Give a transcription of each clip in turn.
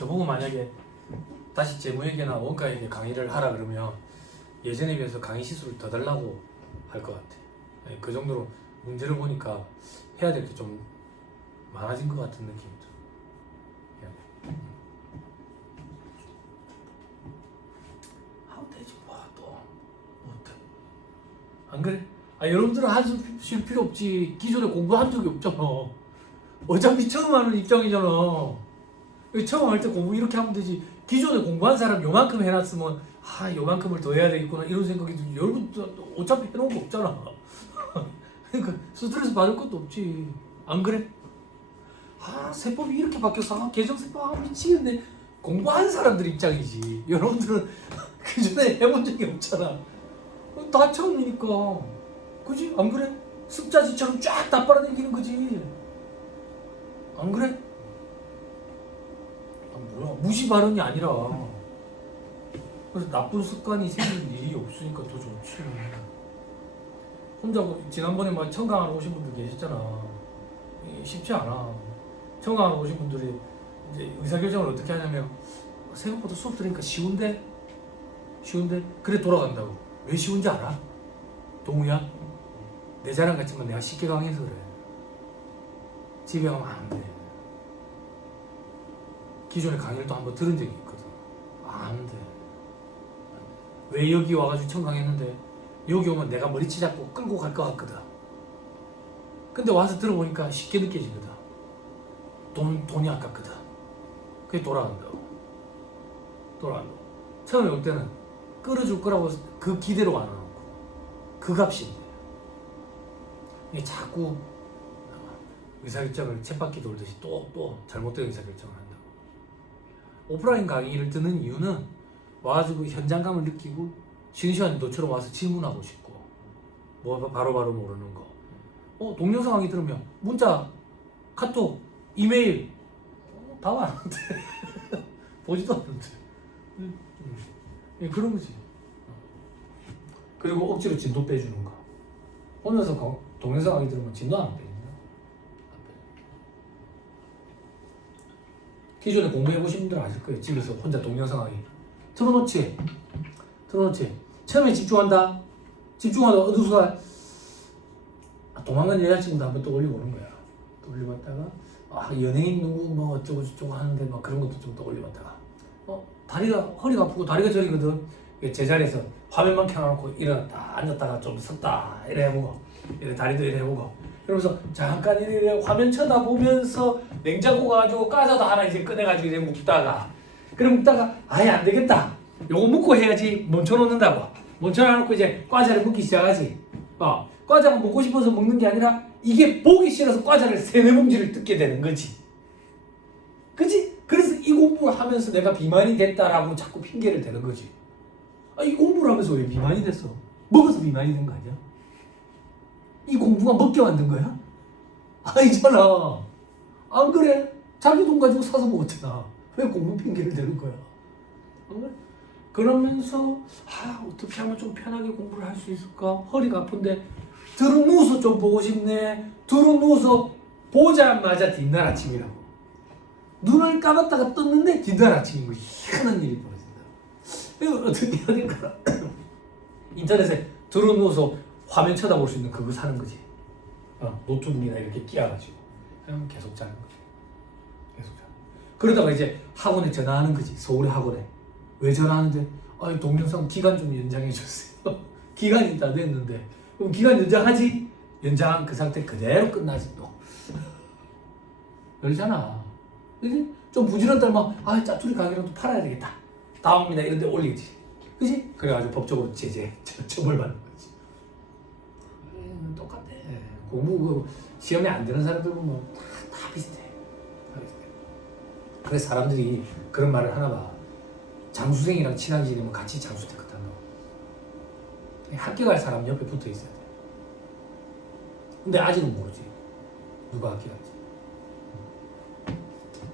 저보고 만약에 다시 재무회계나 원가회계 강의를 하라 그러면 예전에 비해서 강의 시수를 더 달라고 할 것 같아. 그 정도로 문제를 보니까 해야 될 게 좀 많아진 것 같은 느낌이 들어. 하면 되지 안 그래? 여러분들은 하실 필요 없지. 기존에 공부한 적이 없잖아. 어차피 처음 하는 입장이잖아. 처음 할 때 공부 이렇게 하면 되지. 기존에 공부한 사람 요만큼 해놨으면 요만큼을 더 해야 되겠구나 이런 생각이 들지. 여러분 어차피 해놓은 거 없잖아. 그러니까 스트레스 받을 것도 없지. 안 그래? 세법이 이렇게 바뀌었어. 개정세법 미치겠네. 공부한 사람들 입장이지. 여러분들은 그전에 해본 적이 없잖아. 다 처음이니까. 그지? 안 그래? 습자지처럼 쫙 다 빨아당기는 거지. 안 그래? 뭐야? 무시 발언이 아니라. 그래서 나쁜 습관이 생길 일이 없으니까 더 좋지. 혼자 지난번에 막 청강하러 오신 분들 계셨잖아. 쉽지 않아. 청강하러 오신 분들이 이제 의사결정을 어떻게 하냐면 생각보다 수업 들으니까 쉬운데? 그래 돌아간다고. 왜 쉬운지 알아? 동우야? 내 자랑 같지만 내가 쉽게 강의해서 그래. 집에 가면 안 돼. 기존에 강의를 또 한번 들은 적이 있거든. 안 돼. 왜 여기 와가지고 청강했는데 여기 오면 내가 머리치 잡고 끌고 갈 것 같거든. 근데 와서 들어보니까 쉽게 느껴지거든. 돈이 아깝거든. 그게 돌아간다고. 처음에 올 때는 끌어줄 거라고 그 기대로 안 하고 그 값인데 이게 자꾸 의사결정을 쳇바퀴 돌듯이 또 잘못된 의사결정을 한다고. 오프라인 강의를 듣는 이유는 와가지고 현장감을 느끼고 쉬는 시간에 너처럼 와서 질문하고 싶고 뭐 바로바로 모르는 거. 동영상 강의 들으면 문자, 카톡, 이메일 다 왔는데 보지도 않는데 그런 거지. 그리고 억지로 진도 빼주는 거. 혼자서 동영상 강의 들으면 진도 안 빼. 기존에 공부해보신 분들은 아실 거예요. 집에서 혼자 동영상 강의 틀어놓지. 처음에 집중한다 어두수가 도망간 여자친구도 한번 떠올리고 오는 거야. 떠올려봤다가 연예인 누구 뭐 어쩌고 저쩌고 하는데 뭐 그런 것도 좀 떠올려봤다가 허리가 아프고 다리가 저리거든. 제자리에서 화면만 켜놓고 일어났다 앉았다가 좀 섰다 이래 해보고 다리도 이래 해보고 그러면서 잠깐 이래 화면 쳐다보면서 냉장고 가지고 과자도 하나 이제 꺼내가지고 이제 묵다가 아예 안 되겠다. 요거 묵고 해야지 멈춰놓는다고. 멈춰놓고 이제 과자를 묵기 시작하지. 과자가 먹고 싶어서 먹는 게 아니라 이게 보기 싫어서 과자를 3-4봉지를 뜯게 되는 거지. 그치? 그래서 이 공부를 하면서 내가 비만이 됐다라고 자꾸 핑계를 대는 거지. 이 공부를 하면서 왜 비만이 됐어? 먹어서 비만이 된 거 아니야? 이 공부가 먹게 만든 거야? 아니잖아. 안 그래? 자기 돈 가지고 사서 먹었잖아. 왜 공부 핑계를 대는 거야? 그러면서 어떻게 하면 좀 편하게 공부를 할 수 있을까? 허리가 아픈데 들어 누워서 좀 보고 싶네. 들어 누워서 보자마자 뒷날 아침이라고. 눈을 감았다가 떴는데 뒷날 아침인 거지. 희한한 일이 벌어진다. 이걸 어떻게 해야 될까? 인터넷에 들어 누워서 화면 쳐다볼 수 있는 그거 사는 거지. 노트북이나 이렇게 끼워가지고 그냥 계속 자는 거지. 그러다가 이제 학원에 전화하는 거지. 서울의 학원에. 왜 전화하는데? 동영상 기간 좀 연장해 줬어요. 기간이 다 됐는데 그럼 기간 연장하지? 연장한 그 상태 그대로 끝나지 또. 그러잖아. 그지? 좀 부지런 딸만 짜투리 가게라도 팔아야 되겠다. 다음이나 이런 데 올리지. 그지? 그래가지고 법적으로 처벌받는 거지. 똑같아. 공부 시험에 안 되는 사람들 보면 다 비슷해. 그래서 사람들이 그런 말을 하나 봐. 장수생이랑 친한 지이면 같이 장수대 끝 한다고. 합격할 사람 옆에 붙어 있어야 돼. 근데 아직은 모르지. 누가 합격할지.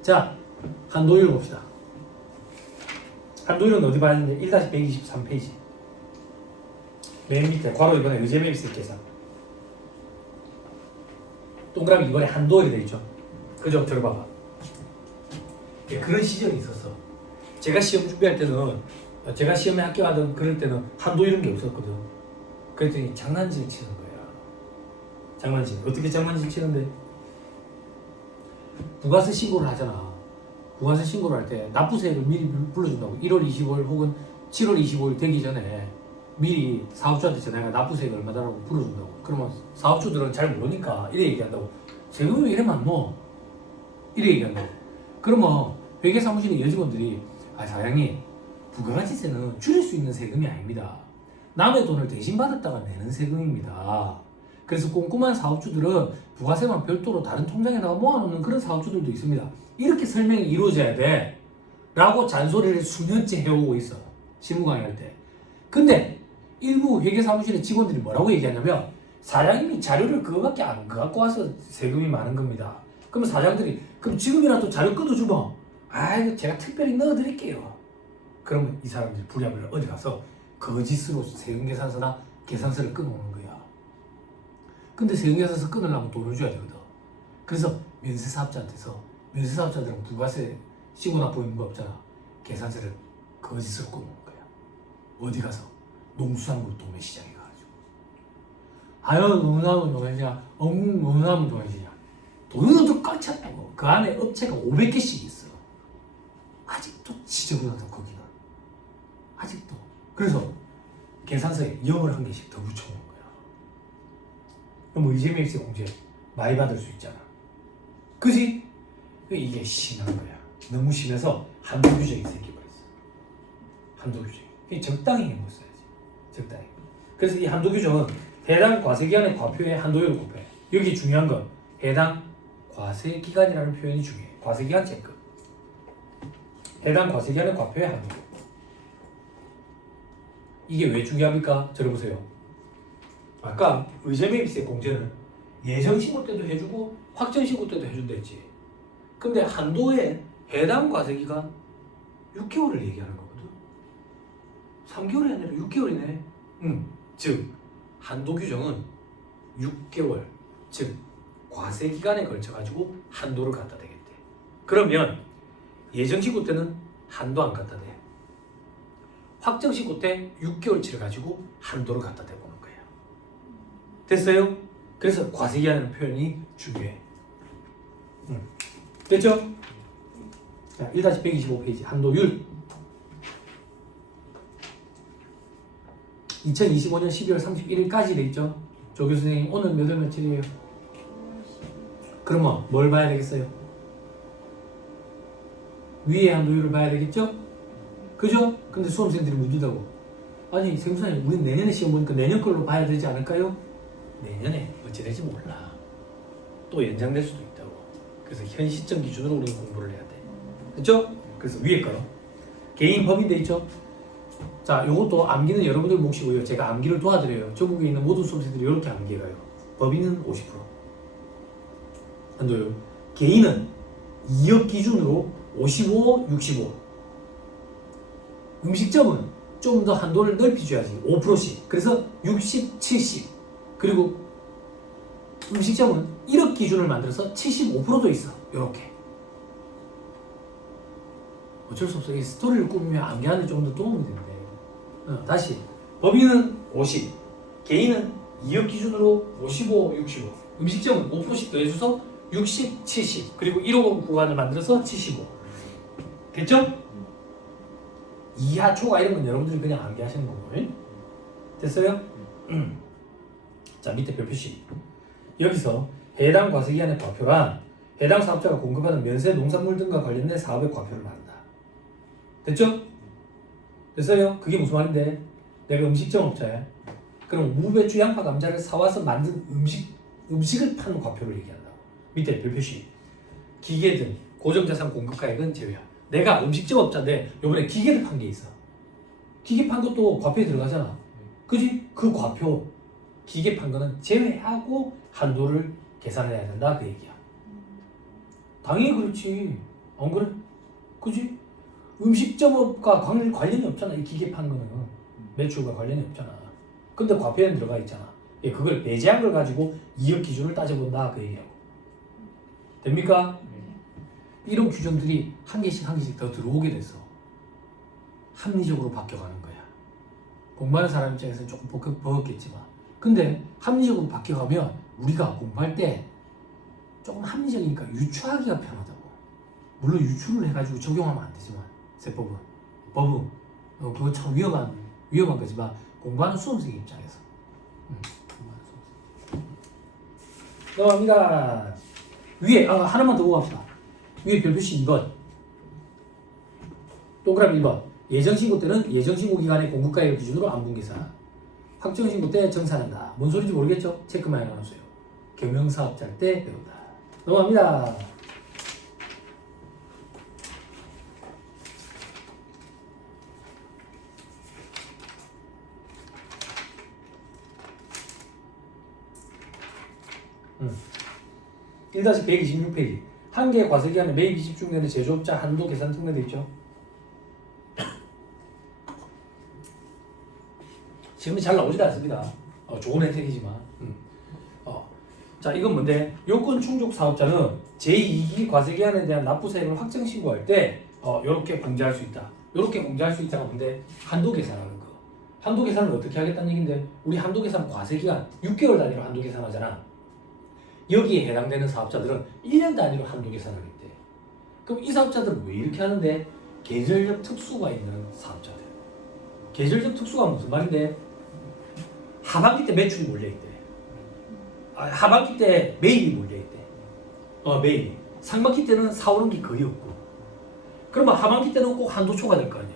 자, 한도율 봅시다. 한도율은 어디 봐야 되는데 1-123페이지. 맨 밑에 괄호 이번에 의제맵스 계산. 동그라미 이번에 한도율이 되어 있죠. 그죠? 들어봐봐. 예, 그런 시절이 있었어. 제가 시험 준비할 때는 제가 시험에 합격하던 그럴 때는 한도 이런 게 없었거든. 그랬더니 장난질 치는 거야. 장난질. 어떻게 장난질 치는데? 부가세 신고를 하잖아. 부가세 신고를 할 때 납부세액을 미리 불러준다고. 1월 25일 혹은 7월 25일 되기 전에 미리 사업주한테 전화해서 납부세액 얼마다라고 불러준다고. 그러면 사업주들은 잘 모르니까 이래 얘기한다고. 세금이 이래만 뭐 이래 얘기한다고. 그러면 회계사무실의 여직원들이 사장님 부가가치세는 줄일 수 있는 세금이 아닙니다. 남의 돈을 대신 받았다가 내는 세금입니다. 그래서 꼼꼼한 사업주들은 부가세만 별도로 다른 통장에다가 모아놓는 그런 사업주들도 있습니다. 이렇게 설명이 이루어져야 돼 라고 잔소리를 수년째 해오고 있어. 실무 강의할 때. 근데 일부 회계사무실의 직원들이 뭐라고 얘기하냐면 사장님이 자료를 그거밖에 안 갖고 와서 세금이 많은 겁니다. 그러면 사장들이 그럼 지금이라도 자료 끊어주면 이거 제가 특별히 넣어드릴게요. 그러면 이 사람들이 부랴부랴 어디 가서 거짓으로 세금계산서나 계산서를 끊어오는 거야. 근데 세금계산서 끊으려면 돈을 줘야 되거든. 그래서 면세사업자한테서 면세사업자들은 부가세 신고납부 의무가 없잖아. 계산서를 거짓으로 끊어오는 거야. 어디 가서 농수산물 도매시장에 가가지고 농수산물 도매시장 농수산물 도매시장 돈은 어떻게 꽉 찼다고. 그 안에 업체가 500개씩 있어. 아직도 지저분하다 거기는. 아직도. 그래서 계산서에 0을 한 개씩 더 붙여놓은 거야. 그럼 의제매입세 공제 많이 받을 수 있잖아. 그지? 이게 심한 거야. 너무 심해서 한도 규정이 생겨버렸어. 한도 규정. 적당히 해먹어야지. 적당히. 그래서 이 한도 규정은 해당 과세기간의 과표의 한도율을 곱해. 여기 중요한 건 해당 과세기간이라는 표현이 중요해. 과세기간 체크. 해당 과세기간의 과표의 한도. 이게 왜 중요합니까? 들어보세요. 아까 의제매입세 공제는 예정신고 때도 해주고 확정신고 때도 해준다 했지. 근데 한도에 해당 과세기간 6개월을 얘기하는 거거든. 3개월이 아니라 6개월이네. 즉 한도 규정은 6개월, 즉 과세기간에 걸쳐가지고 한도를 갖다 대겠대. 그러면 예정신고 때는 한도 안 갖다 대. 확정신고 때 6개월치를 가지고 한도를 갖다 대보는 거예요. 됐어요? 그래서 과세기간이라는 표현이 중요해. 됐죠? 자, 1-125페이지 한도율. 2025년 12월 31일까지 돼 있죠? 조 교수님 오늘 몇 월 며칠이에요? 그러면 뭘 봐야 되겠어요? 위의 한도율을 봐야 되겠죠? 그죠? 근데 수험생들이 묻는다고. 아니 세무사님 우리 내년에 시험 보니까 내년 걸로 봐야 되지 않을까요? 내년에 어찌 될지 몰라. 또 연장될 수도 있다고. 그래서 현 시점 기준으로 우리는 공부를 해야 돼. 그죠? 그래서 위에 거 개인 법인 돼 있죠? 자, 요것도 암기는 여러분들 몫이고요. 제가 암기를 도와드려요. 전국에 있는 모든 수험생들이 이렇게 암기해가요. 법인은 50%. 한도율. 개인은 2억 기준으로 55, 65. 음식점은 좀 더 한도를 넓혀줘야지. 5%씩. 그래서 60, 70. 그리고 음식점은 1억 기준을 만들어서 75%도 있어. 요렇게. 어쩔 수 없어. 이 스토리를 꾸미면 암기하는 데 좀 더 도움이 되는데. 다시. 법인은 50. 개인은 2억 기준으로 55, 65. 음식점은 5%씩 더해줘서 60, 70. 그리고 1억 구간을 만들어서 75. 됐죠? 이하, 초과 이런 건 여러분들이 그냥 암기하시는 거고. 됐어요? 자, 밑에 별표시. 여기서 해당 과세기간의 과표란 해당 사업자가 공급하는 면세 농산물 등과 관련된 사업의 과표를 말한다. 됐죠? 됐어요? 그게 무슨 말인데? 내가 음식점 업자야. 그럼 무배추, 양파, 감자를 사와서 만든 음식을 파는 과표를 얘기한다. 밑에 별표시. 기계 등 고정자산 공급가액은 제외야. 내가 음식점 업자인데 요번에 기계를 판 게 있어. 기계 판 것도 과표에 들어가잖아. 그지? 그 과표 기계 판 거는 제외하고 한도를 계산해야 된다 그 얘기야. 당연히 그렇지. 안 그래? 그지? 음식점업과 관련이 없잖아. 이 기계 판 거는 매출과 관련이 없잖아. 근데 과표에는 들어가 있잖아. 그걸 배제한 걸 가지고 2억 기준을 따져본다 그 얘기하고. 됩니까? 이런 규정들이 한 개씩 한 개씩 더 들어오게 돼서 합리적으로 바뀌어가는 거야. 공부하는 사람 입장에서는 조금 버겁겠지만, 근데 합리적으로 바뀌어가면 우리가 공부할 때 조금 합리적이니까 유추하기가 편하다고. 물론 유추를 해가지고 적용하면 안 되지만, 세법은, 법은 그거 참 위험한 거지만 공부하는 수험생 입장에서 넘어갑니다. 위에 하나만 더 보고 갑시다. 위에 별표시 2번 동그라미 1번 예정신고 때는 예정신고 기간의 공급가액을 기준으로 안분계산, 확정신고 때 정산한다. 뭔 소리인지 모르겠죠? 체크만 해놔주세요. 경영사업자 할 때 배운다. 넘어갑니다. 음. 1-126페이지 한 개의 과세기간에 매입이 집중되는 제조업자 한도 계산 특례되어 있죠. 지금은 잘 나오지 않습니다. 좋은 혜택이지만 자 이건 뭔데? 요건 충족 사업자는 제2기 과세기간에 대한 납부세액을 확정 신고할 때 요렇게 공제할 수 있다. 요렇게 공제할 수 있다가 뭔데? 한도 계산하는 거. 한도 계산을 어떻게 하겠다는 얘긴데, 우리 한도 계산 과세기간 6개월 단위로 한도 계산하잖아. 여기에 해당되는 사업자들은 1년 단위로 한도 계산을 했대. 그럼 이 사업자들은 왜 이렇게 하는데? 계절적 특수가 있는 사업자들. 계절적 특수가 무슨 말인데? 하반기 때 매출이 몰려있대. 하반기 때 매입이 몰려있대. 매입이. 상반기 때는 사오는 게 거의 없고. 그러면 하반기 때는 꼭 한도 초과 될 거 아니야.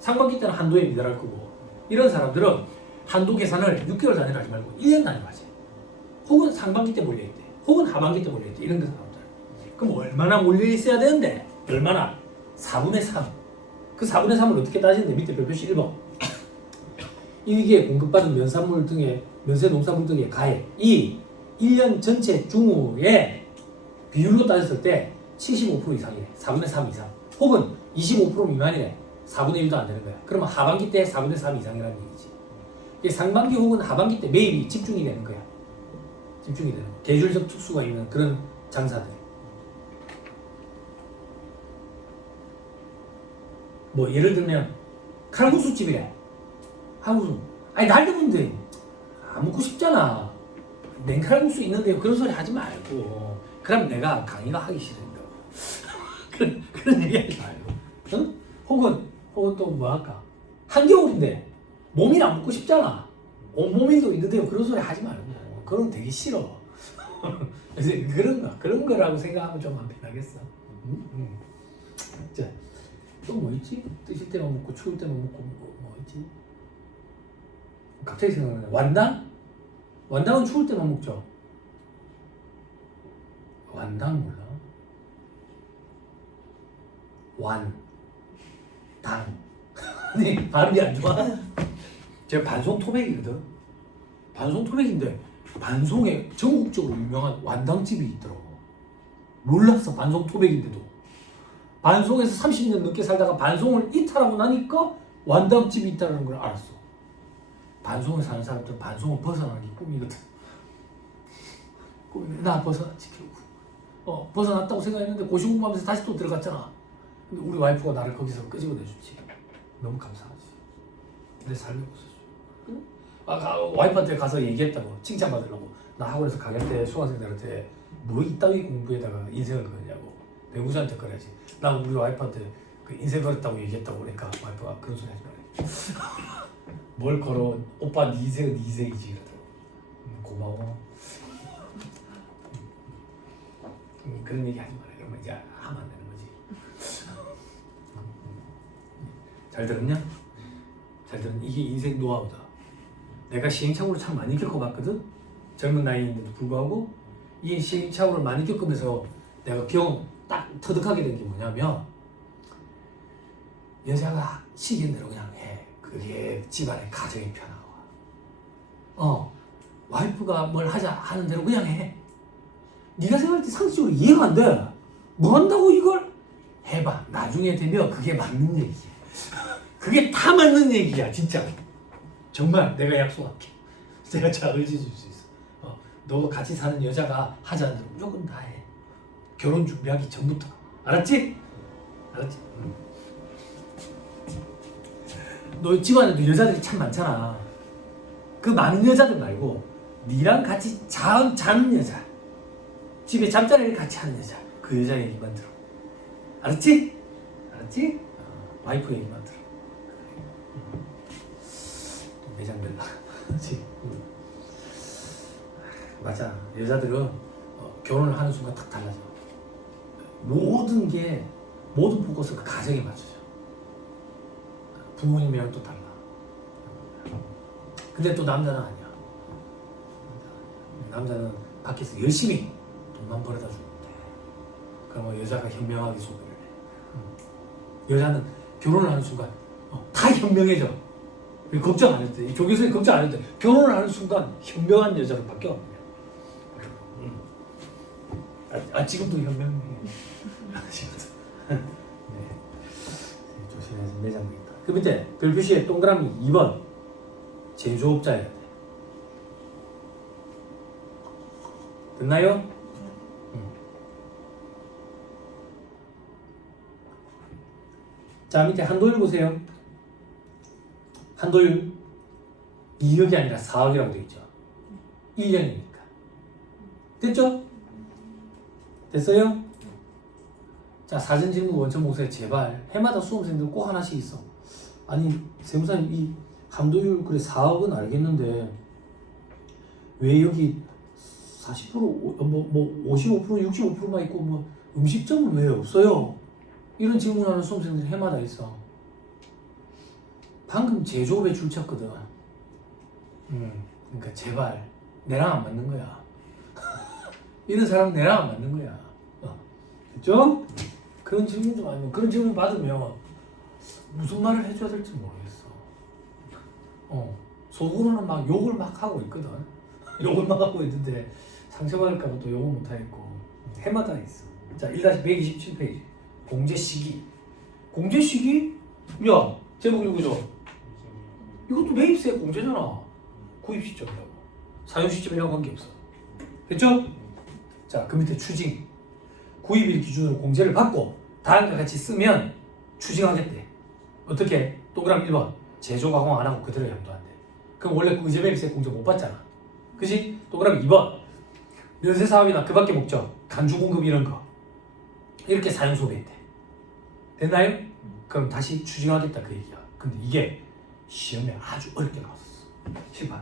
상반기 때는 한도에 미달할 거고. 이런 사람들은 한도 계산을 6개월 단위로 하지 말고 1년 단위로 하지. 혹은 상반기 때 몰려있대. 혹은 하반기 때 몰려있대. 이런 사람들. 그럼 얼마나 몰려있어야 되는데? 얼마나? 4분의 3. 그 4분의 3을 어떻게 따지는데? 밑에 별표시 1번. 일기에 공급받은 면산물 등의 면세 농산물 등의 가액 이 1년 전체 중후의 비율로 따졌을 때 75% 이상이래. 4분의 3 이상. 혹은 25% 미만이래. 4분의 1도 안 되는 거야. 그러면 하반기 때 4분의 3 이상이라는 얘기지. 이게 상반기 혹은 하반기 때 매입이 집중이 되는 거야. 집중이 되는 거야. 계절적 특수가 있는 그런 장사들이. 뭐 예를 들면 칼국수집이래. 칼국수. 아니 날 더운데 안 먹고 싶잖아. 냉칼국수 있는데 그런 소리 하지 말고. 그럼 내가 강의가 하기 싫은가. 그런 얘기 하지 말고. 응? 혹은 또 뭐 할까? 한겨울인데 몸이 안 먹고 싶잖아. 온몸이도 있는데 그런 소리 하지 말고. 그건 되게 싫어. 그래서 그런 거라고 생각하면 좀 안 편하겠어. 자, 또 뭐 있지? 뜨실 때만 먹고 추울 때만 먹고 뭐 있지? 갑자기 생각나네. 완당? 완당은 추울 때만 먹죠. 완당 몰라? 당. 아니 발음이 안 좋아. 제가 반송 토백이거든. 반송 토백인데 반송에 전국적으로 유명한 완당집이 있더라고. 몰랐어. 반송 토백인데도. 반송에서 30년 넘게 살다가 반송을 이탈하고 나니까 완당집이 있다는 걸 알았어. 반송을 사는 사람들은 반송을 벗어나는 게 꿈이거든. 나 벗어났지 결국. 벗어났다고 생각했는데 고시공부하면서 다시 또 들어갔잖아. 근데 우리 와이프가 나를 거기서 끄집어내주지. 너무 감사하지. 내 삶을 웃어줘. 와이프한테 가서 얘기했다고. 칭찬받으려고. 나 학원에서 강연 때 수강생들한테 뭐 이따위 공부에다가 인생을 걸냐고. 배우자한테 걸어야지. 나 우리 와이프한테 그 인생 걸었다고 얘기했다고 그러니까 와이프가 그런 소리 하지 말래. 뭘 걸어? 오빠 네 인생은 네 인생이지. 이러더라고. 고마워. 그런 얘기 하지 마라. 이러면 이제 하면 안 되는 거지. 잘 들었냐? 잘 들었냐? 이게 인생 노하우다. 내가 시행착오를 참 많이 겪어봤거든? 젊은 나이인데도 불구하고 이 시행착오를 많이 겪으면서 내가 경험 딱 터득하게 된 게 뭐냐면, 여자가 시키는 대로 그냥 해. 그게 집안의 가정이 편하고. 와이프가 뭘 하자 하는 대로 그냥 해. 네가 생각할 때 상식적으로 이해가 안 돼. 뭐 한다고 이걸 해봐. 나중에 되면 그게 맞는 얘기야. 그게 다 맞는 얘기야 진짜. 정말 내가 약속할게. 내가 잘 의지해줄 수 있어. 너 같이 사는 여자가 하자는 대로 무조건 다 해. 결혼 준비하기 전부터. 알았지? 알았지? 너 집안에도 여자들이 참 많잖아. 그 많은 여자들 말고 니랑 같이 자는 여자, 집에 잠자리를 같이 하는 여자, 그 여자 얘기만 들어. 알았지? 알았지? 와이프 얘기만 들어. 매장된다. 그렇지? 맞아. 여자들은 결혼을 하는 순간 딱 달라져. 모든 포커스가 가정에 맞춰져. 부모님이랑 또 달라. 근데 또 남자는 아니야. 남자는 밖에서 열심히 돈만 벌어다 주는데 그러면 여자가 현명하게 소비를 해. 여자는 결혼을 하는 순간 다 현명해져. 걱정 안 해도 돼. 조교수님 걱정 안 해도 돼. 결혼을 하는 순간 현명한 여자로 바뀌어. 지금도 현명해. 네. 조심해서 매장되겠다. 그 밑에 별 표시에 동그라미 2번 제조업자여야 돼. 됐나요? 자, 밑에 한도율 보세요. 한도율 2억이 아니라 4억이라고 되어 있죠. 1년이니까. 됐죠? 됐어요? 자, 사전 질문 원천 복사에 제발 해마다 수험생들 꼭 하나씩 있어. 아니 세무사님 이 한도율 그래 4억은 알겠는데 왜 여기 40% 뭐 55% 65%만 있고 뭐 음식점은 왜 없어요? 이런 질문하는 수험생들이 해마다 있어. 방금 제조업에 줄쳤거든. 그러니까 제발 내랑 안 맞는 거야. 이런 사람은 내랑 안 맞는 거야. 됐죠? 그런 질문 좀 아니면 그런 질문 받으면 무슨 말을 해줘야 될지 모르겠어. 속으로는 막 욕을 막 하고 있거든. 욕을 막 하고 있는데 상처받을까봐 또 욕을 못 하겠고 해마다 있어. 자, 1-127페이지 공제 시기. 공제 시기? 야, 제목 읽어줘. 이것도 매입세 공제잖아. 구입 시점이라고. 사용 시점이랑 관계없어. 됐죠? 자, 그 밑에 추징. 구입일 기준으로 공제를 받고 다음과 같이 쓰면 추징하겠대. 어떻게? 동그라미 1번. 제조 가공 안 하고 그대로 양도한대. 그럼 원래 의제 매입세 공제 못 받잖아. 그지? 동그라미 2번. 면세 사업이나 그 밖의 목적, 간주 공급 이런 거. 이렇게 사용 소비했대. 됐나요? 그럼 다시 추징하겠다 그 얘기야. 근데 이게 시험에 아주 어렵게 나왔어. 7번.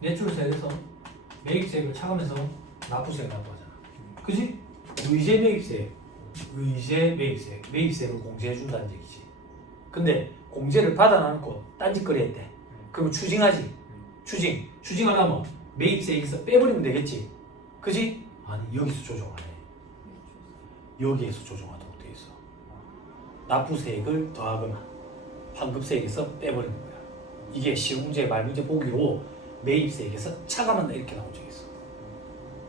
매출세에서 매입세액을 차감해서 납부세액을 납부하잖아. 그지? 의제 매입세, 의제 매입세, 매입세를 공제해준다는 얘기지. 근데 공제를 받아놔놓고 딴짓거리 했대. 그럼 추징하지. 추징하려면 매입세액에서 빼버리면 되겠지. 그지? 아니 여기서 조정하네. 여기에서 조정하도록 돼 있어. 납부세액을 더하거나 환급세액에서 빼버리는 거야. 이게 시험문제 말문제 보기로 매입세액에서 차감한다 이렇게 나온 적이 있어.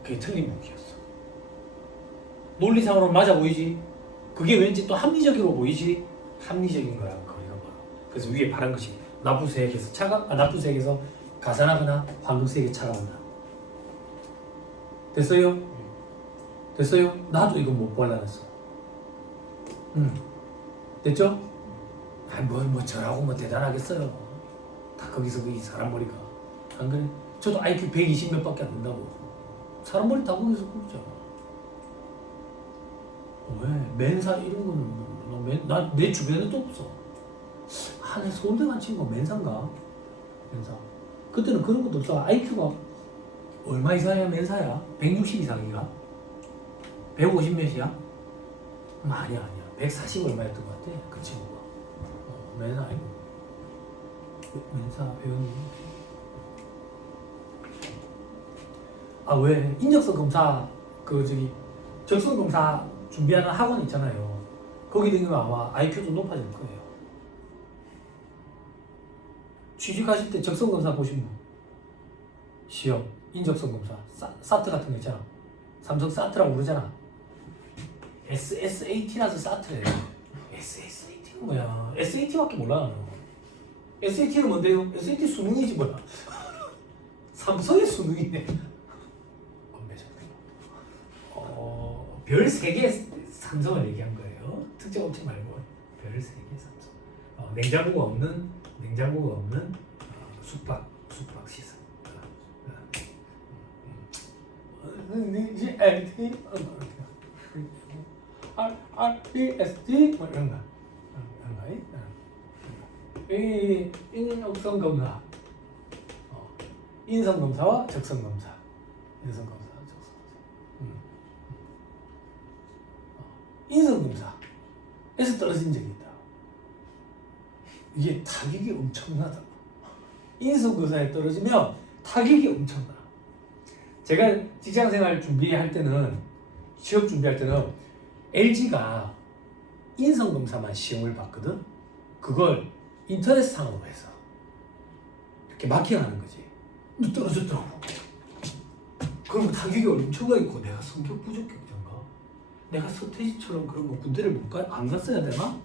그게 틀린 보기였어. 논리상으로는 맞아 보이지? 그게 왠지 또 합리적으로 보이지? 합리적인 거야. 거기가 봐. 그래서 위에 바른 것이 납부세액에서 가산하거나 환급세액에 차감한다. 됐어요? 됐어요? 나도 이거 못 발라냈어. 됐죠? 뭐 저라고 뭐 대단하겠어요. 다 거기서 이 사람 머리가. 안 그래? 저도 IQ 120 몇밖에 안 된다고. 사람 머리 다 거기서 굽잖아. 왜? 맨사 이런 거는 내 주변에도 없어. 내 서울대 간 친구가 맨사인가? 맨사. 그때는 그런 것도 없어. IQ가 얼마 이상이야 맨사야? 160 이상인가? 150 몇이야? 아니야. 140 얼마였던 것 같아. 그 친구가. 맨사 아니고. 맨사 회원님. 왜? 인적성 검사 적성 검사 준비하는 학원 있잖아요. 거기 되면 아마 IQ도 높아질 거예요. 취직하실 때 적성 검사 보시면 시험, 인적성 검사, 사트 같은 거 있잖아. 삼성 사트라고 부르잖아. SSAT라서 사트래. SSAT는 뭐야? SAT밖에 몰라. SAT는 뭔데요? SAT 수능이지 뭐야. 삼성의 수능이네. 별 3개 삼성을 얘기한 거예요. 특정 업체 말고 별 3개 삼성. 냉장고가 없는 숙박 시설. REST 뭐 이런 거. 이 인성 검사, 인성 검사와 적성 검사, 인성 검사, 적성 검사. 인성 검사에서 떨어진 적이 있다. 이게 타격이 엄청나다. 인성 검사에 떨어지면 타격이 엄청나. 제가 직장생활 준비할 때는 취업 준비할 때는 LG가 인성 검사만 시험을 봤거든. 그걸 인터넷 상으로 해서 이렇게 마킹하는 거지. 너 떨어졌더라고. 그럼 타격이 엄청나게 있고 내가 성격 부족격자인가? 내가 서태지처럼 그런 거 군대를 안 갔어야 되나?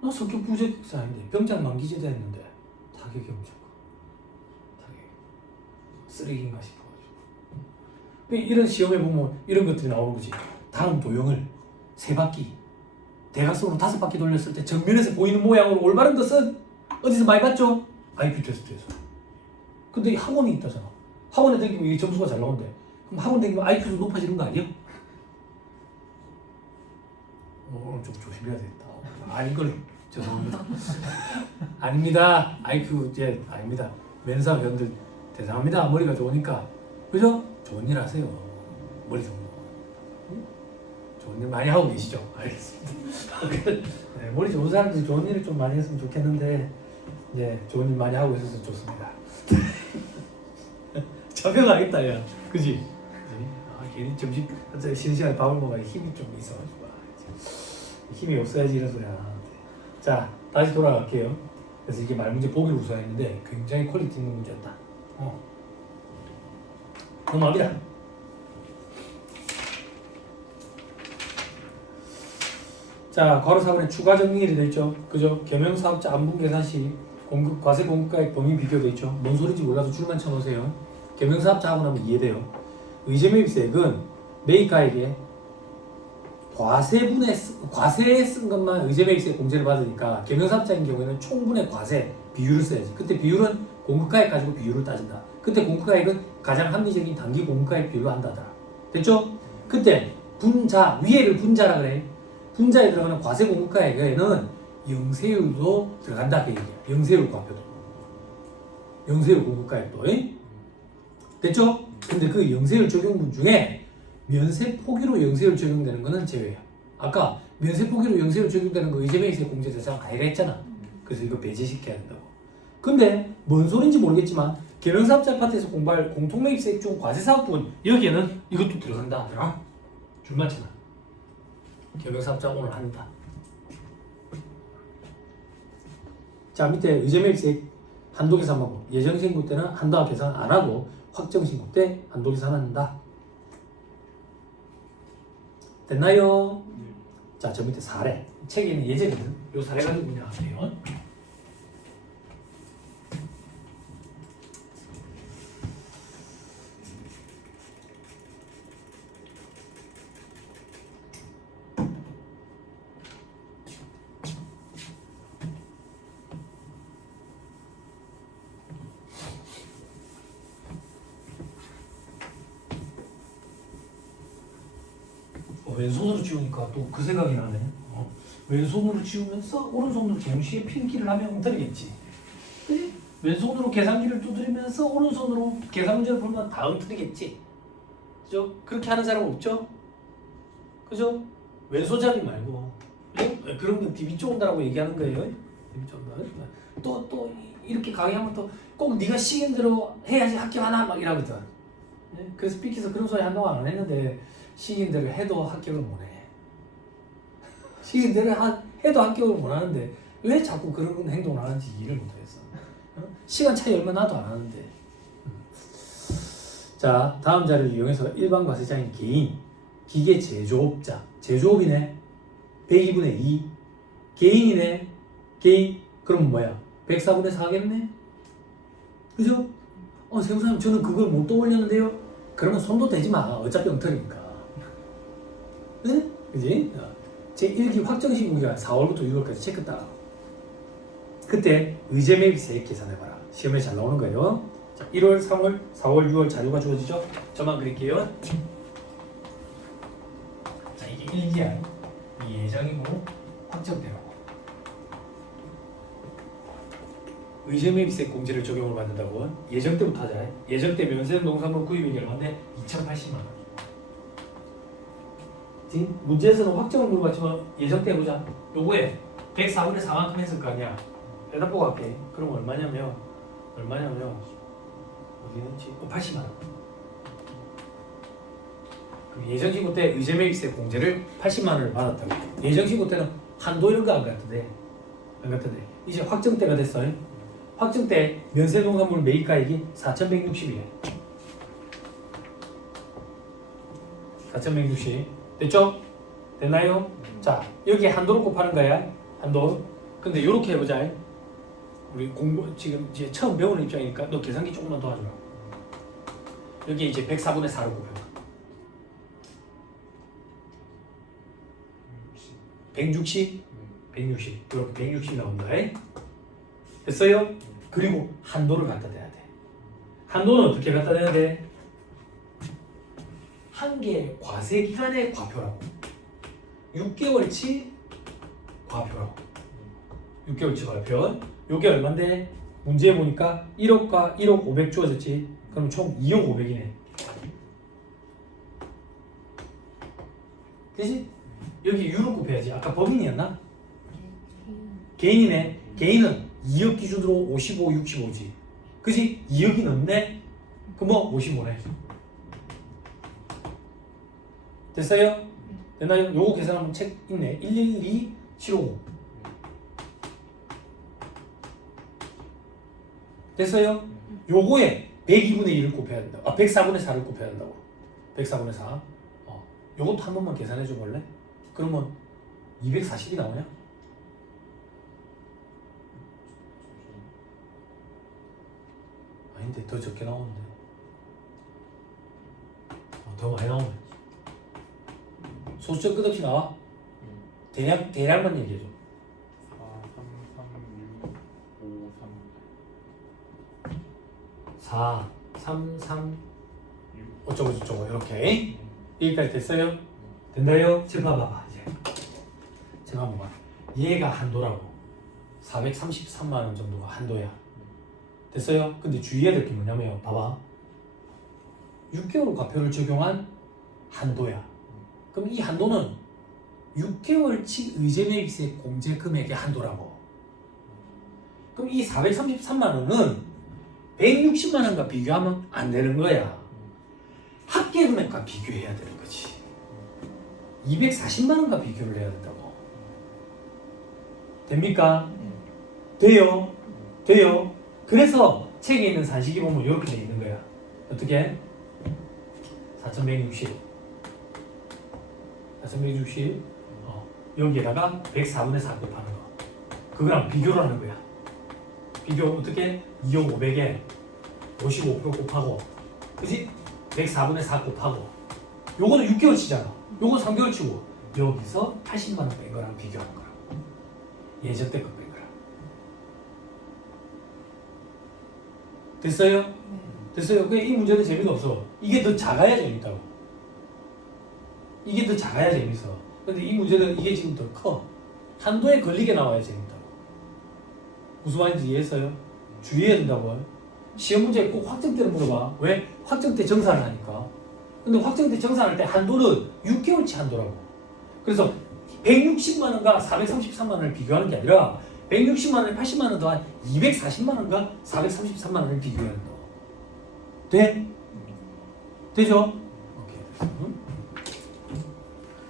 나 성격 부족격자 아닌데 병장 만기제도 했는데 타격이 엄청 커. 타격이 쓰레기인가 싶어가지고. 이런 시험에 보면 이런 것들이 나오는 거지. 다음 도형을 3바퀴 대각선으로 5바퀴 돌렸을 때 정면에서 보이는 모양으로 올바른 것은 어디서 많이 봤죠? IQ 테스트에서. 근데 학원이 있다잖아. 학원에 다니면 이게 점수가 잘 나온대. 그럼 학원 다니면 IQ도 높아지는 거 아니야? 오늘 좀 조심해야 되겠다. 아닌 걸 죄송합니다. 아닙니다. IQ 이제 아닙니다. 면사 회원들 대단합니다. 머리가 좋으니까. 그죠? 좋은 일 하세요. 머리 좋은 거. 좋은 일 많이 하고 계시죠? 알겠습니다. 네, 머리 좋은 사람들이 좋은 일을 좀 많이 했으면 좋겠는데 네, 좋은 일 많이 하고 있어서 좋습니다. 잡혀가겠다 야. 그지? 괜히 점심 쉬는 시간에 밥을 먹어야 힘이 좀 있어가지고 힘이 없어야지 이런 소리 안 하는데. 자, 다시 돌아갈게요. 그래서 이게 말문제 보기로 우선했는데 굉장히 퀄리티 있는 문제였다. 넘어갑니다. 자, 괄호 4번에 추가 정리일이 되어있죠. 그죠? 겸용사업자 안분 계산 시 공급, 과세 공급가액 범위 비교되어 있죠. 뭔 소리인지 몰라도 줄만 쳐놓으세요. 겸용사업자 하고 나면 이해돼요. 의제매입세액은 매입가액에 과세에 쓴 것만 의제매입세 공제를 받으니까 겸용사업자인 경우에는 총분의 과세 비율을 써야지. 그때 비율은 공급가액 가지고 비율을 따진다. 그때 공급가액은 가장 합리적인 단기 공급가액 비율로 한다더라. 됐죠? 그때 분자, 위에를 분자라 그래. 분자에 들어가는 과세 공급가액에는 영세율도 들어간다 그 얘기야. 영세율 과표도. 영세율 공급가액도. 됐죠? 근데 그 영세율 적용분 중에 면세 포기로 영세율 적용되는 거는 제외야. 아까 면세 포기로 영세율 적용되는 거 의제매입세 공제 대상 아니라 했잖아. 그래서 이거 배제시켜야 된다고. 근데 뭔 소린지 모르겠지만 겸용사업자 아파트에서 공부할 공통매입세액 중 과세사업분 여기에는 이것도 들어간다 하더라. 줄만 쳐놔. 겸용사업자 오늘 한다. 자, 밑에 의제매입세액 한도계산하고 예정신고 때는 한도와 계산 안 하고 확정신고 때 한도계산한다. 됐나요? 자, 저 밑에 사례. 책에는 예제거든. 요 사례 가지고 그냥 하세요. 왼손으로 지우니까 또 그 생각이 나네. 왼손으로 지우면서 오른손으로 동시에 필기를 하면 엉터리겠지. 그치? 왼손으로 계산기를 두드리면서 오른손으로 계산 문제를 풀면 다 엉터리겠지. 그죠? 그렇게 하는 사람 없죠? 그죠? 왼손잡이 말고. 그죠? 그런 건 DB 쪼온다라고 얘기하는 거예요. DB 쪼온다. 또 이렇게 강의하면 또 꼭 네가 시킨 대로 해야지 합격하나 막 이러거든. 그래서 삐키서 그런 소리 한동안 안 했는데 시킨 대로 해도 합격을 못해. 시킨 대로 해도 합격을 못하는데 왜 자꾸 그런 행동을 하는지 이해를 못하겠어. 시간 차이 얼마 나도 안 하는데. 자, 다음 자료를 이용해서 일반 과세자인 개인, 기계 제조업자, 제조업이네. 102분의 2. 개인이네. 개인. 그럼 뭐야? 104분의 4겠네? 그죠? 세무사님 저는 그걸 못 떠올렸는데요. 그러면 손도 대지 마. 어차피 엉터리니까. 응? 그지? 제1기 확정시 공개가 4월부터 6월까지 체크 따라. 그때 의제 매입세 계산해봐라. 시험에 잘 나오는 거예요. 자, 1월, 3월, 4월, 6월 자료가 주어지죠? 저만 그릴게요. 자, 이게 1기야. 이 예정이고 확정되라고. 의제 매입세 공제를 적용을 받는다고. 예정 때부터 하자. 예정 때 면세점 농산물 구입액이 얼마인데? 2,080만 원. 지금 문제에서는 확정을 물어봤지만 예정 때 해보자. 요거에 104분의 4만큼 했을 거 아니야. 대답 보고 할게. 그럼 얼마냐면 어디 있는지 80만 원. 그럼 예정시고 때 의제 매입세 공제를 80만 원을 받았다고. 예정시고 때는 한도 이런 거 안 같은데 이제 확정 때가 됐어요. 확정 때 면세농산물 매입가액이 4,160이래. 4,160 됐죠? 됐나요? 자, 여기 한도로 곱하는 거야. 한도. 근데 이렇게 해보자. 우리 지금 이제 처음 배우는 입장이니까 너 계산기 조금만 도와줘라. 여기 이제 104분의 4를 곱해봐. 160? 160. 이렇게 160 나온다. 됐어요? 그리고 한도를 갖다 대야 돼. 한도는 어떻게 갖다 대야 돼? 한 개의 과세 기간의 과표라고. 6개월치 과표라고. 6개월치 과표. 요게 얼만데? 문제에 보니까 1억과 1억 500 주어졌지. 그럼 총 2억 500이네. 그치? 여기 유로 곱해야지. 아까 법인이었나? 개인이네. 개인은 2억 기준으로 55, 65지. 그치? 2억이 넘네? 그럼 뭐 55네. 됐어요? 됐나요? 요거 계산하면 책 있네. 112, 755. 됐어요? 요거에 102분의 1을 곱해야 된다. 104분의 4를 곱해야 된다고. 104분의 4. 요것도 한 번만 계산해 줘 볼래? 그러면 240이 나오냐? 아닌데 더 적게 나오는데. 더 많이 나오네. 소수점 끝없이 나와? 대략만 얘기해줘. 4, 3, 3, 어쩌고 저쩌고 이렇게 여기까지 됐어요? 된다요? 지금 봐봐 이제 지금 한번 봐. 얘가 한도라고 433만 원 정도가 한도야. 됐어요? 근데 주의해야 될 게 뭐냐면 봐봐 6개월 과표를 적용한 한도야. 그럼 이 한도는 6개월치 의제 매입세 공제 금액의 한도라고. 그럼 이 433만 원은 160만 원과 비교하면 안 되는 거야. 합계 금액과 비교해야 되는 거지. 240만 원과 비교를 해야 된다고. 됩니까? 돼요? 돼요? 그래서 책에 있는 산식이 보면 이렇게 돼 있는 거야. 어떻게? 4160 여기에다가 104분의 4 곱하는 거. 그거랑 비교를 하는 거야. 비교 어떻게? 2억 500에 55% 곱하고 그치? 104분의 4 곱하고 요거는 6개월치잖아. 요건 3개월치고 여기서 80만 원 뺀 거랑 비교하는 거라고. 예전 때 거 뺀 거라. 됐어요? 됐어요? 이 문제는 재미가 없어. 이게 더 작아야 재밌다고. 이게 더 작아야 재밌어. 근데 이 문제는 이게 지금 더 커. 한도에 걸리게 나와야 재밌다고. 무슨 말인지 이해했어요? 주의해야 된다고. 시험 문제에 꼭 확정대를 물어봐. 왜? 확정대 정산을 하니까. 근데 확정대 정산할 때 한도는 6개월치 한도라고. 그래서 160만 원과 433만 원을 비교하는 게 아니라 160만 원에 80만 원 더한 240만 원과 433만 원을 비교해야 된다고. 돼? 되죠? 오케이.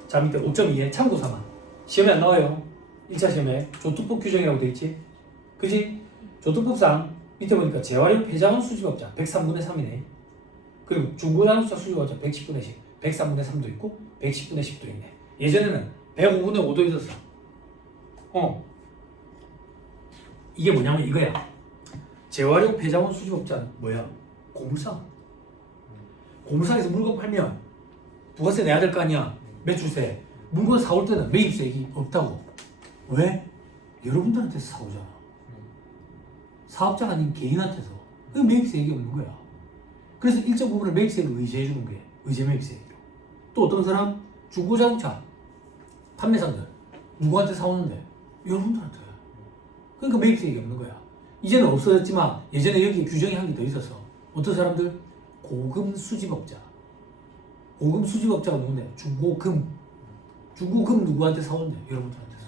자, 밑에 5.2에 참고 삼아. 시험에 안 나와요. 1차 시험에 조투법 규정이라고 돼 있지? 그지? 조투법상 밑에 보니까 재활용 폐자원 수집업자 103분의 3이네. 그리고 중고자동차 수집업자 110분의 10, 103분의 3도 있고 110분의 10도 있네. 예전에는 105분의 5도 있었어. 이게 뭐냐면 이거야. 재활용 폐자원 수집업자는 뭐야? 고물상. 고물상에서 물건 팔면 부가세 내야 될 거 아니야. 매출세. 물건 사올 때는 매입세액이 없다고. 왜? 여러분들한테서 사오잖아. 사업자가 아닌 개인한테서. 그 매입세액이 없는 거야. 그래서 일정 부분을 매입세액을 의제해 주는 게 의제 매입세액이고. 또 어떤 사람 중고자동차 판매상들 누구한테 사오는데? 여러분들한테. 그러니까 매입세액이 없는 거야. 이제는 없어졌지만 예전에 여기 규정이 한 개 더 있어서 어떤 사람들 고금 수집업자. 고금 수집업자가 누군데? 중고금. 중고금 누구한테 사오는데? 여러분들한테서.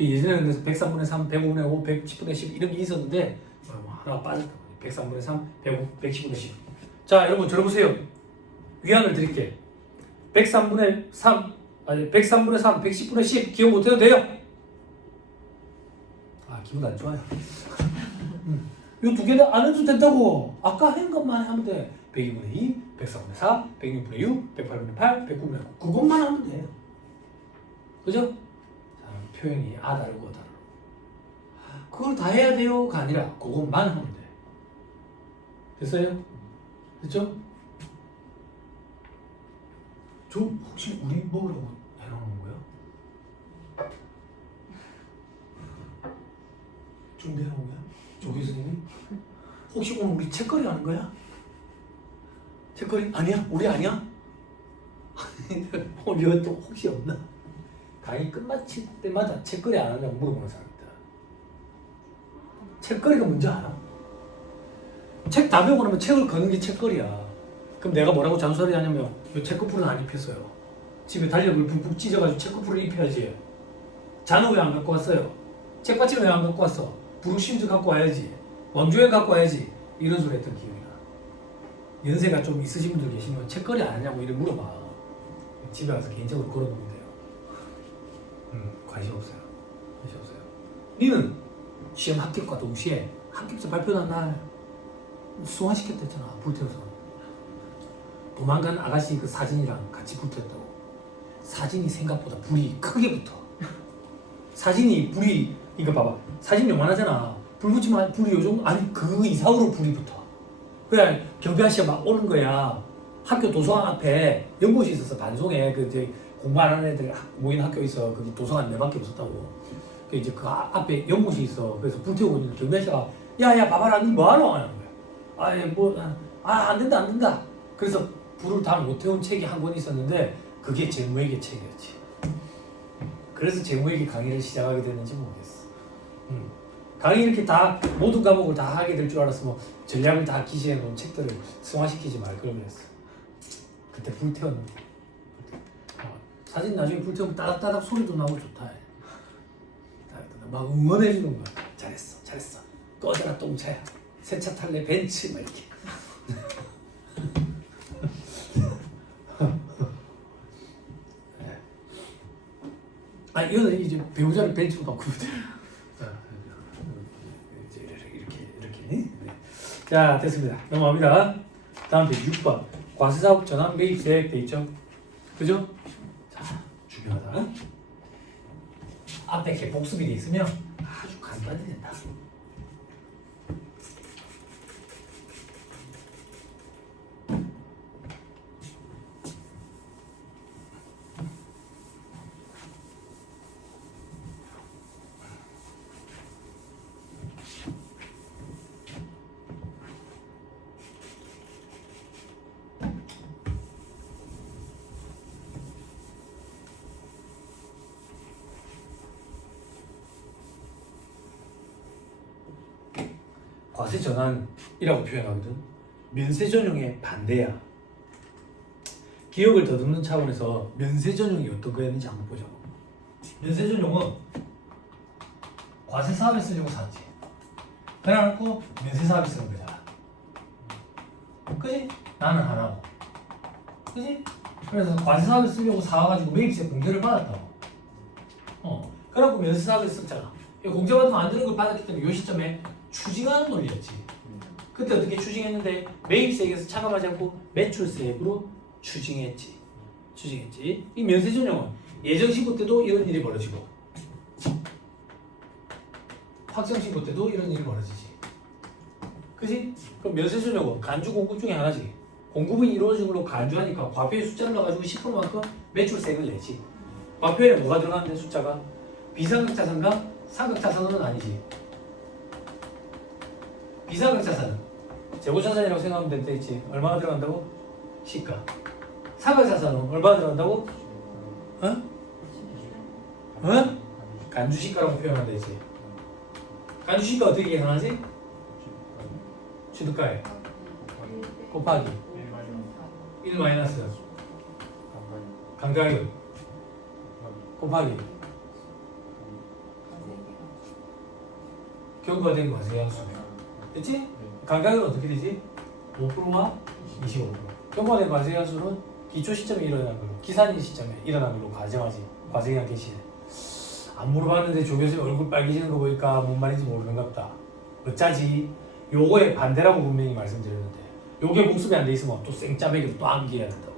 예전에는 그래서 103분의 3, 105분의 5, 110분의 10 이런 게 있었는데 하나 빠졌다. 103분의 3, 105, 110분의 10. 자, 여러분 들어보세요. 위안을 드릴게. 103분의 3, 110분의 10 기억 못해도 돼요? 아, 기분 안 좋아요. 이 두 개는 안 해도 된다고. 아까 한 것만 하면 돼. 102분의 2, 104분의 4, 106분의 6, 108분의 8, 109분의 9. 그것만 하면 돼요. 그죠? 자, 표현이 다르고 다르고. 그걸 다 해야 돼요가 아니라 그것만 하면 돼. 됐어요? 됐죠? 저 혹시 우리 먹으라고 해놓은 거야? 준비해놓은 거야? 조 교수님이? 혹시 오늘 우리 책거리 하는 거야? 책거리? 아니야? 우리 아니야? 오늘 또 혹시 없나? 강의 끝마칠 때마다 책거리 안 하냐고 물어보는 사람이 있다. 책거리가 뭔지 알아? 책 다 배우고 나면 책을 거는 게 책거리야. 그럼 내가 뭐라고 잔소리 하냐면 이 책거풀은 안 입혔어요. 집에 달력을 푹푹 찢어가지고 책거풀을 입혀야지. 잔호 왜 안 갖고 왔어요? 책받침 왜 안 갖고 왔어? 브룩심즈 갖고 와야지. 왕조연 갖고 와야지. 이런 소리 했던 기억이 나. 연세가 좀 있으신 분들 계시면 책거리 안 하냐고 이렇게 물어봐. 집에 가서 개인적으로 걸어놓으면 돼요. 관심 없어요. 관심 없어요. 니는 시험 합격과 동시에 합격자 발표난 날 수화시켰댔잖아. 불태워서. 도망간 아가씨 그 사진이랑 같이 붙었다고. 사진이 생각보다 불이 크게 붙어. 사진이 불이 이거 봐봐. 사진 요만하잖아. 불 붙이면 불이 요정 아니 그 이상으로 불이 붙어. 그래 경비 아저씨가 막 오는 거야. 학교 도서관 앞에 연못이 있어서 반송에 그 이제 공부하는 애들 모이는 학교 있어. 거기 도서관 4밖에 없었다고. 그 이제 그 앞에 연못이 있어. 그래서 불 태우고 있는 경비 아저씨가 야야 봐봐라 니 뭐하노 하는 거야. 아예 뭐 안 된다 안 된다. 그래서 불을 다 못 태운 책이 한 권 있었는데 그게 재무회계 책이었지. 그래서 재무회계 강의를 시작하게 됐는지 모르겠어. 강의 이렇게 다 모든 과목을 다 하게 될 줄 알았으면 전략을 다 기시해 놓은 책들을 승화시키지 말 걸 그랬어. 그때 불태웠는데 사진 나중에 불태우면 따닥따닥 소리도 나고 좋다. 막 응원해 주는 거야. 잘했어 잘했어 꺼져라 똥차야 새 차 탈래 벤츠 막 이렇게. 아 이거는 이제 배우자를 벤츠로 바꾸면 돼. 이렇게. 자 됐습니다. 넘어갑니다. 다음 페이지 6번 과세사업 전환 매입세액 돼 있죠. 그죠? 자 중요하다. 앞에 이렇게 복습이 돼 있으면 아주 간단히 된다. 과세 전환이라고 표현하거든. 면세 전용의 반대야. 기억을 더듬는 차원에서 면세 전용이 어떤 거였는지 한번 보자고. 면세 전용은 과세 사업에 쓰려고 샀지. 그래놓고 면세 사업에 쓰는 거잖아. 그지? 나는 하나고. 그지? 그래서 과세 사업에 쓰려고 사와가지고 매입세 공제를 받았다고. 그래갖고 면세 사업에 썼잖아. 공제 받으면 안 되는 걸 받았기 때문에 이 시점에 추징하는 논리였지. 그때 어떻게 추징했는데 매입세액에서 차감하지 않고 매출세액으로 추징했지. 이 면세 전용은 예정 신고 때도 이런 일이 벌어지고 확정 신고 때도 이런 일이 벌어지지. 그지? 그럼 면세점 요금 간주 공급 중에 하나지. 공급이 이루어진 걸로 간주하니까 과표의 숫자를 넣어가지고 10%만큼 매출세액을 내지. 과표에 뭐가 들어가는데 숫자가? 비상각자산과 상각자산은 아니지. 비상각자산은 재고자산이라고 생각하면 되겠지. 얼마나 들어간다고? 시가. 상각자산은 얼마나 들어간다고? 어? 어? 간주시가라고 표현하면 되지. 간주시가 어떻게 계산하지? 취득가액 곱하기 1 마이너스 강가액 곱하기 경과된 과세양수. 됐지? 강가액은 어떻게 되지? 5%와 25%. 경과된 과세양수는 기초 시점에 일어난 걸로, 기산일 시점에 일어난 걸로 가정하지. 과세량 개시에. 안 물어봤는데 조 교수님 얼굴 빨개지는 거 보니까 뭔 말인지 모르는 것 같다. 어쩌지? 요거의 반대라고 분명히 말씀드렸는데 요게 복습이 안 돼 있으면 또 생짜배기로 또 암기해야 된다고.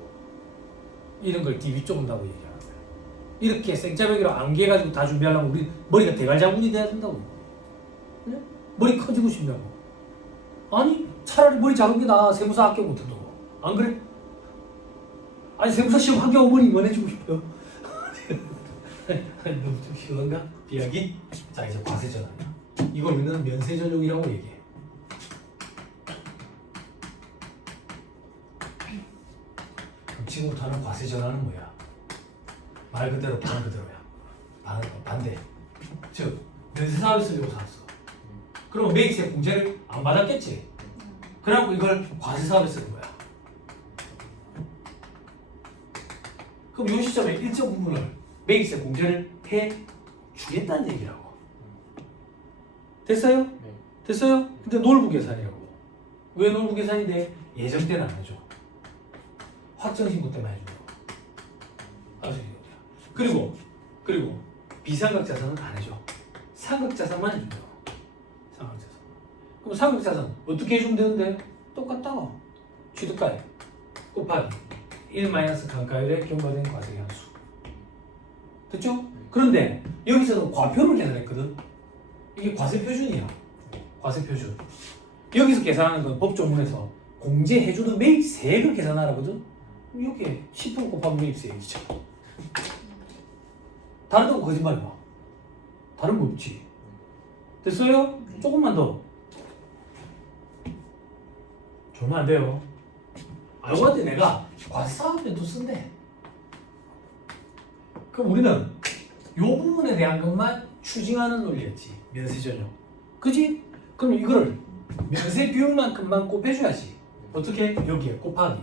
이런 걸 DB 좁은다고 얘기하는 거야. 이렇게 생짜배기로 암기해가지고 다 준비하려면 우리 머리가 대갈자국이 돼야 된다고. 네? 머리 커지고 싶냐고. 아니 차라리 머리 작은 게 나아. 세무사 합격 못한다고. 안 그래? 아니 세무사 시험 합격하고 머리 이만해지고 싶어요. 너무 좀 쉬운가? 비약이? 자 이제 과세전환이야. 이걸 우리는 면세전용이라고 얘기해. 그럼 지금부터 하는 과세전환은 뭐야? 말 그대로 반 그대로야. 반대. 즉 면세사업을 쓰려고 샀어. 그럼 매입세 공제를 안 받았겠지? 그래갖고 이걸 과세사업에 쓰는 거야. 그럼 이 시점에 일정 부분을 매입세 공제를 해 주겠다는 얘기라고. 됐어요? 네. 됐어요? 근데 놀부 계산이라고. 왜 놀부 계산인데 예정 때는 안 해줘. 확정 신고 때만 해준다고. 그리고 비상각 자산은 안 해줘. 상각 자산만 해준다고. 상각 자산. 그럼 상각 자산 어떻게 해주면 되는데? 똑같다고. 취득가액 곱하기 1 마이너스 감가율의 경과된 과세의 한수. 됐죠? 그런데 여기서는 과표를 계산했거든. 이게 과세표준이야. 과세표준. 여기서 계산하는 건 법조문에서 공제해주는 매입세액을 계산하라거든. 이렇게 10% 곱하면 매입세액이죠. 다른 건 거짓말이야. 다른 거 없지. 됐어요? 조금만 더. 졸면 안 돼요. 알고 봤더니 내가 과세사업에도 쓴대. 그럼 우리는 이 부분에 대한 것만 추징하는 논리였지. 면세전용. 그지? 그럼 이거를 면세 비율만큼만 곱해줘야지. 어떻게? 여기에 곱하기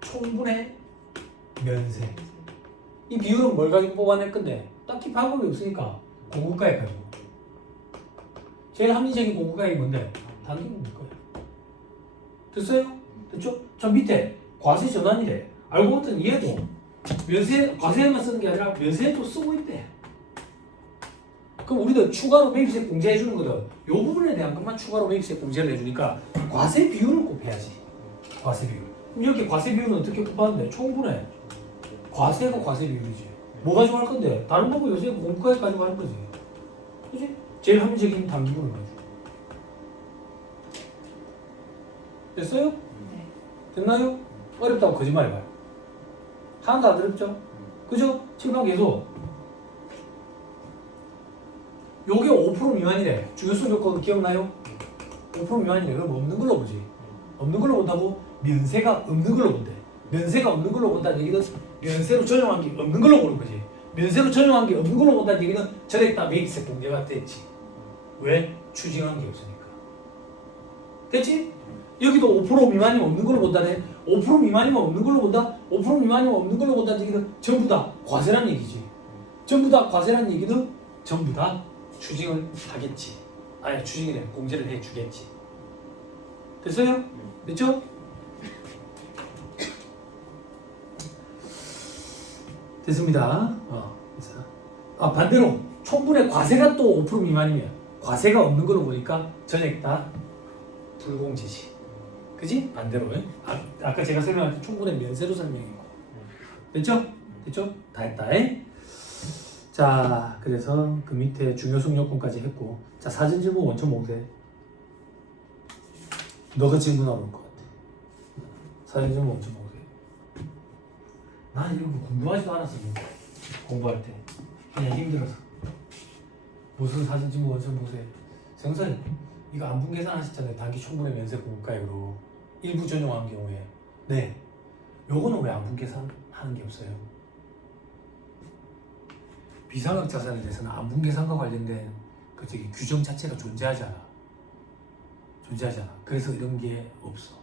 총분의 면세. 이 비율은 뭘 가지고 뽑아낼 건데 딱히 방법이 없으니까 공급가액 가지고. 제일 합리적인 공급가액이 뭔데? 단기 공급가액. 됐어요? 됐죠? 저 밑에 과세 전환이래. 알고 봤더니 얘도 면세, 과세에만 쓰는 게 아니라 면세에도 쓰고 있대. 그럼 우리도 추가로 매입세 공제해주는 거든. 요 부분에 대한 것만 추가로 매입세 공제를 해주니까 과세 비율을 곱해야지. 과세 비율. 그럼 여기 과세 비율은 어떻게 곱하는데? 총분해. 과세가 과세 비율이지. 뭐 가지고 할 건데? 다른 거고 요새 공과액 가지고 할 거지. 그지? 제일 합리적인 단기분을 가지고. 됐어요? 네. 됐나요? 어렵다고 거짓말 해봐요. 하나도 안 어렵죠? 그죠? 칠판 계속. 요게 5% 미만이래. 주요수 조건 기억나요? 5% 미만이래. 그럼 없는 걸로 보지. 없는 걸로 본다고? 면세가 없는 걸로 본대. 면세가 없는 걸로 본다는 얘기는 면세로 전용한 게 없는 걸로 보는 거지. 면세로 전용한 게 없는 걸로 본다는 얘기는 전액 다 매입세 공제가 됐지. 왜? 추징한 게 없으니까. 됐지? 여기도 5% 미만이면 없는 걸로 본다네. 5% 미만이면 없는 걸로 본다? 5% 미만이면 없는 걸로 본다는 얘기는 전부 다 과세란 얘기지. 전부 다 과세란 얘기는 전부 다 추징을 하겠지. 아니 추징이래. 공제를 해주겠지. 됐어요? 됐죠? 됐습니다. 반대로 총분의 과세가 또 5% 미만이면 과세가 없는 걸로 보니까 전액 다 불공제지. 그지? 반대로. 아까 제가 설명할 때 총분의 면세로 설명했고. 됐죠? 됐죠? 다 했다. 자, 그래서 그 밑에 중요성 요건까지 했고. 자, 사진 질문 원천 모세. 너가 질문 나올 것 같아. 사진 좀 먼저 보세요. 난 이런 거 궁금하지도 않았어. 공부할 때 그냥 힘들어서. 무슨 사진 좀 먼저 보세요. 정선이 이거 안분 계산하셨잖아요. 단기 충분의 면세 공급가액으로 일부 전용한 경우에. 네. 요거는 왜 안분 계산하는 게 없어요? 비상각 자산에 대해서는 안분 계산과 관련된 그 규정 자체가 존재하잖아. 그래서 이런 게 없어.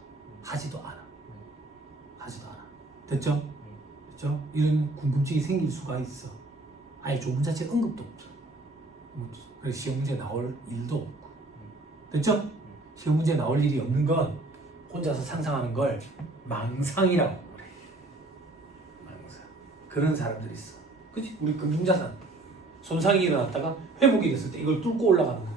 하지도 않아. 됐죠? 이런 궁금증이 생길 수가 있어. 아예 조문 자체 언급도 없어. 그래서 시험 문제 나올 일도 없고. 됐죠? 시험 문제 나올 일이 없는 건 혼자서 상상하는 걸 망상이라고 그래. 망상. 그런 사람들이 있어. 그치? 우리 금융자산 손상이 일어났다가 회복이 됐을 때 이걸 뚫고 올라가는 거.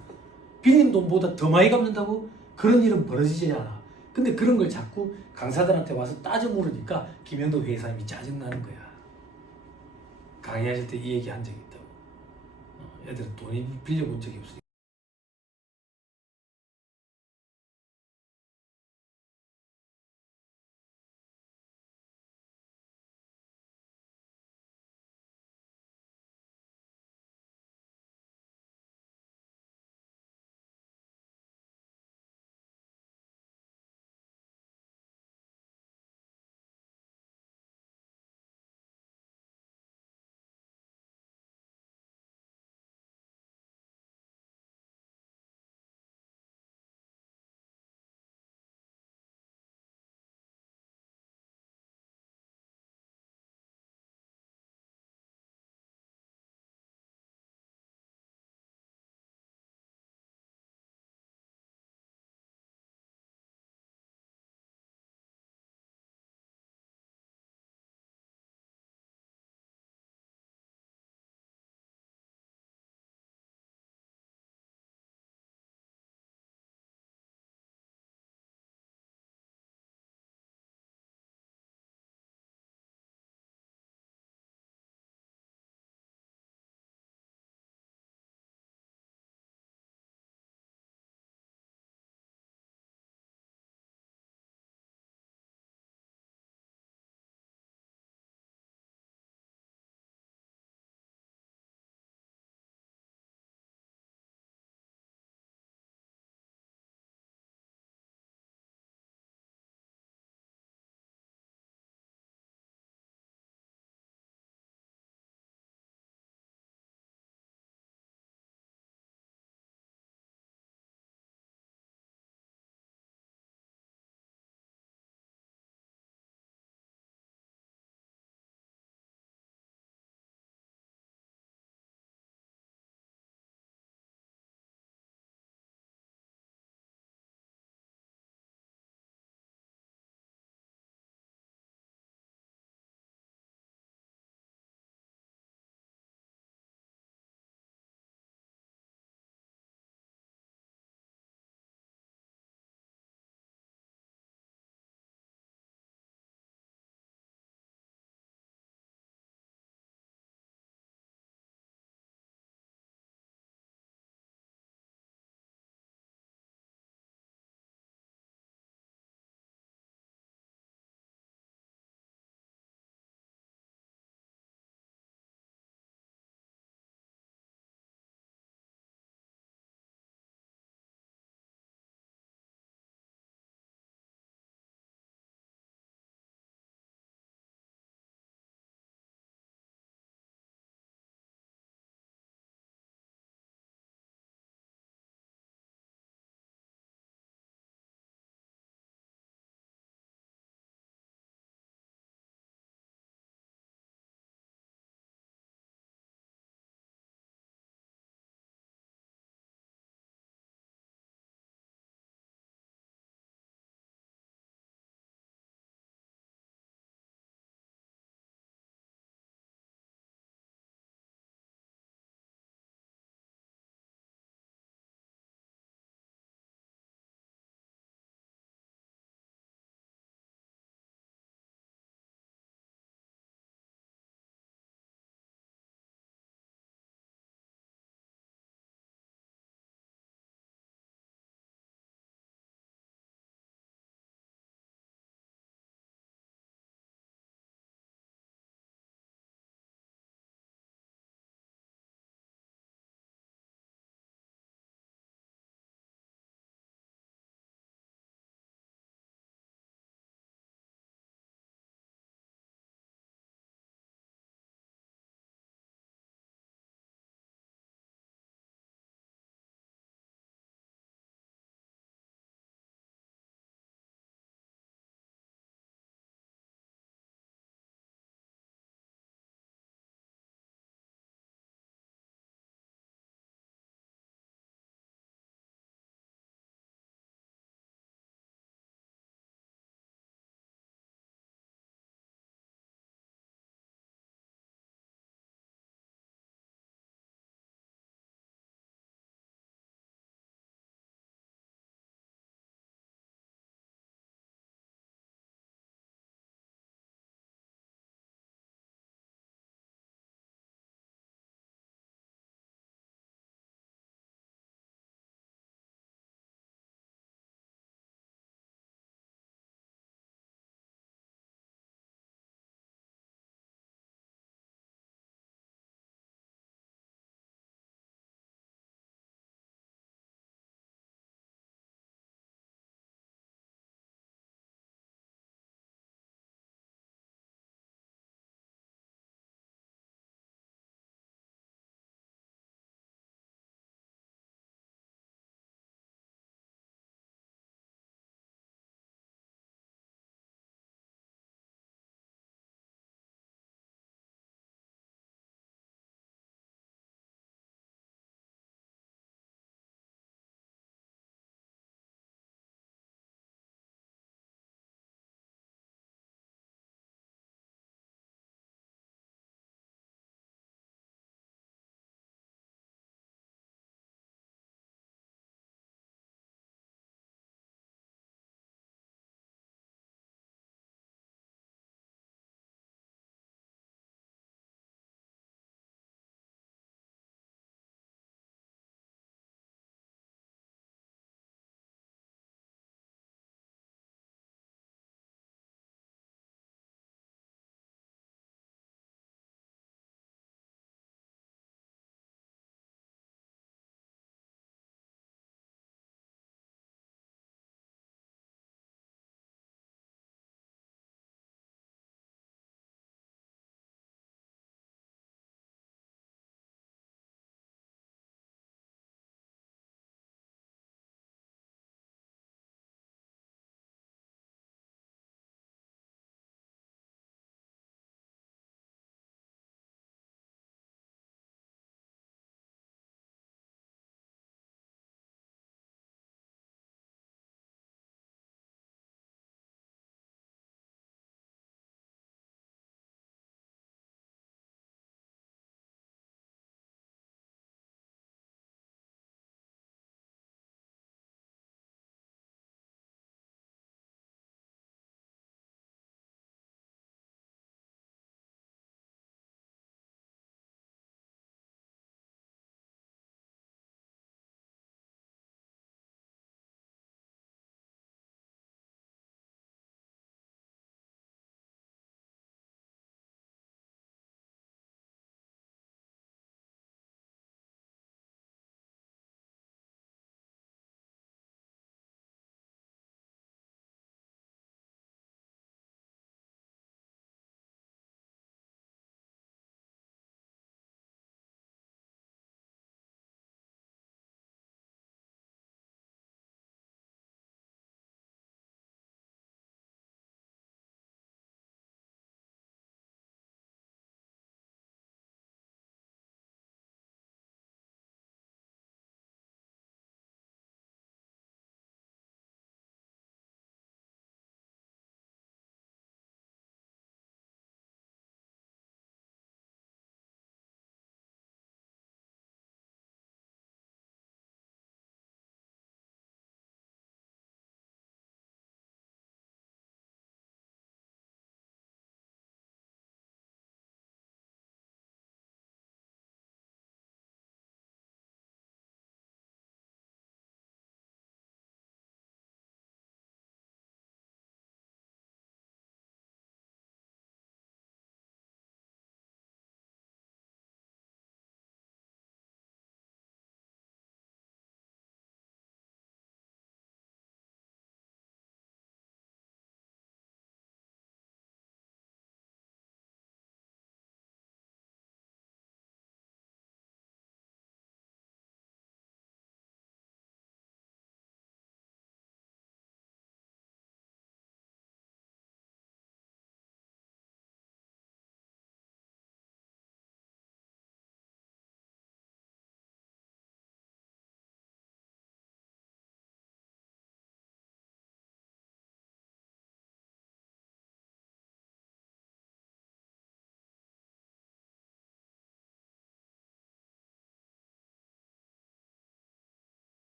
빌린 돈보다 더 많이 갚는다고? 그런 일은 벌어지지 않아. 근데 그런 걸 자꾸 강사들한테 와서 따져 물으니까 김현도 회사님이 짜증나는 거야. 강의하실 때 이 얘기 한 적이 있다고. 애들은 돈이 빌려본 적이 없으니까.